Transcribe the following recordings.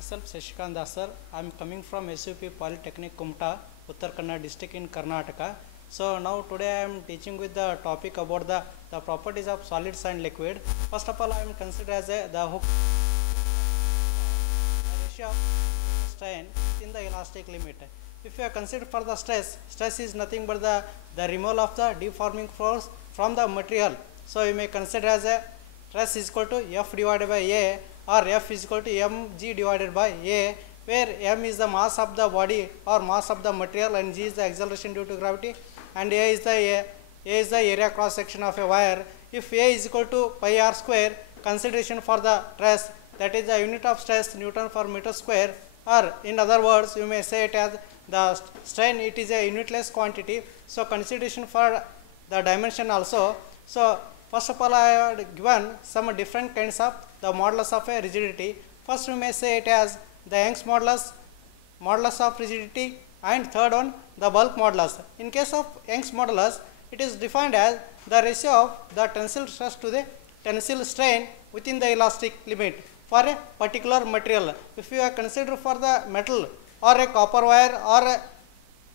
Myself Shashikant Das sir. I am coming from SUP Polytechnic Kumta, Uttar Kannada district in Karnataka. So now today I am teaching with the topic about the properties of solids and liquid. First of all, I am considered as the hook ratio of strain in the elastic limit. If you are considered for the stress is nothing but the removal of the deforming force from the material. So you may consider as a stress is equal to F divided by A, or F is equal to mg divided by A, where m is the mass of the body or mass of the material and g is the acceleration due to gravity, and A is the area cross section of a wire. If A is equal to pi r square, consideration for the stress, that is the unit of stress Newton per meter square, or in other words you may say it as the strain, it is a unitless quantity. So consideration for the dimension also. So first of all, I have given some different kinds of the modulus of a rigidity. First we may say it as the Young's modulus, modulus of rigidity, and third one the bulk modulus. In case of Young's modulus, it is defined as the ratio of the tensile stress to the tensile strain within the elastic limit for a particular material. If you are considered for the metal or a copper wire or a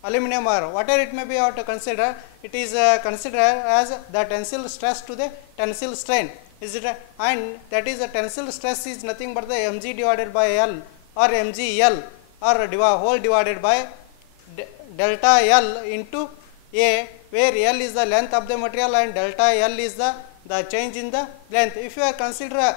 aluminum wire, whatever it may be, you have to consider, it is considered as the tensile stress to the tensile strain. Is it and that is the tensile stress is nothing but the mg divided by L or mgL, or whole divided by delta L into A, where L is the length of the material and delta L is the change in the length. If you are consider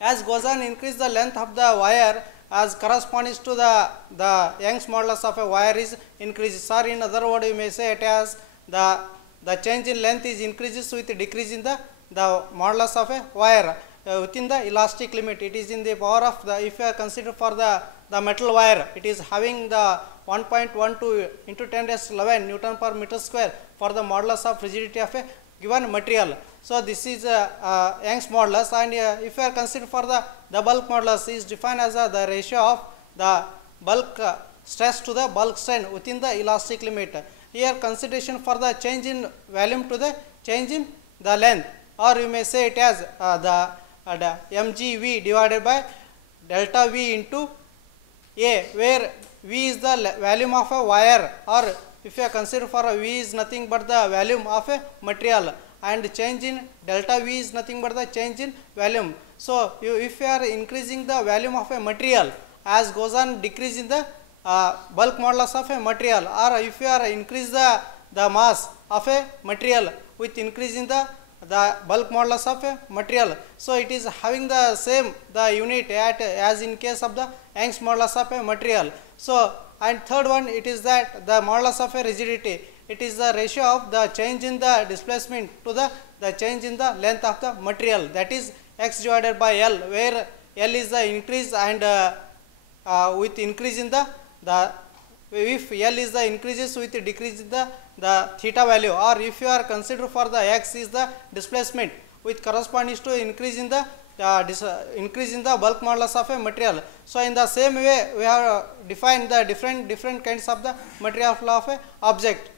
as goes on increase the length of the wire as corresponds to the Young's modulus of a wire is increases, or in other words you may say it as the change in length is increases with decrease in the modulus of a wire within the elastic limit. It is in the power of the, if you are considered for the metal wire, it is having the 1.12 into 10 raised to 11 Newton per meter square for the modulus of rigidity of a given material. So this is Young's modulus, and if you are considered for the bulk modulus, is defined as the ratio of the bulk stress to the bulk strain within the elastic limit. Here consideration for the change in volume to the change in the length, or you may say it as the mgv divided by delta V into A, where V is the volume of a wire, or if you are considered for a V is nothing but the volume of a material, and change in delta V is nothing but the change in volume. So if you are increasing the volume of a material as goes on decrease in the bulk modulus of a material, or if you are increase the mass of a material with increase in the bulk modulus of a material, so it is having the same the unit as in case of the Young's modulus of a material. So and third one, it is that the modulus of a rigidity, it is the ratio of the change in the displacement to the change in the length of the material, that is x divided by L, where L is the increase, and with increase in the if L is the increases with decrease in the theta value, or if you are considered for the x is the displacement with corresponds to increase in the bulk modulus of a material. So in the same way we have defined the different kinds of the material flow of a object.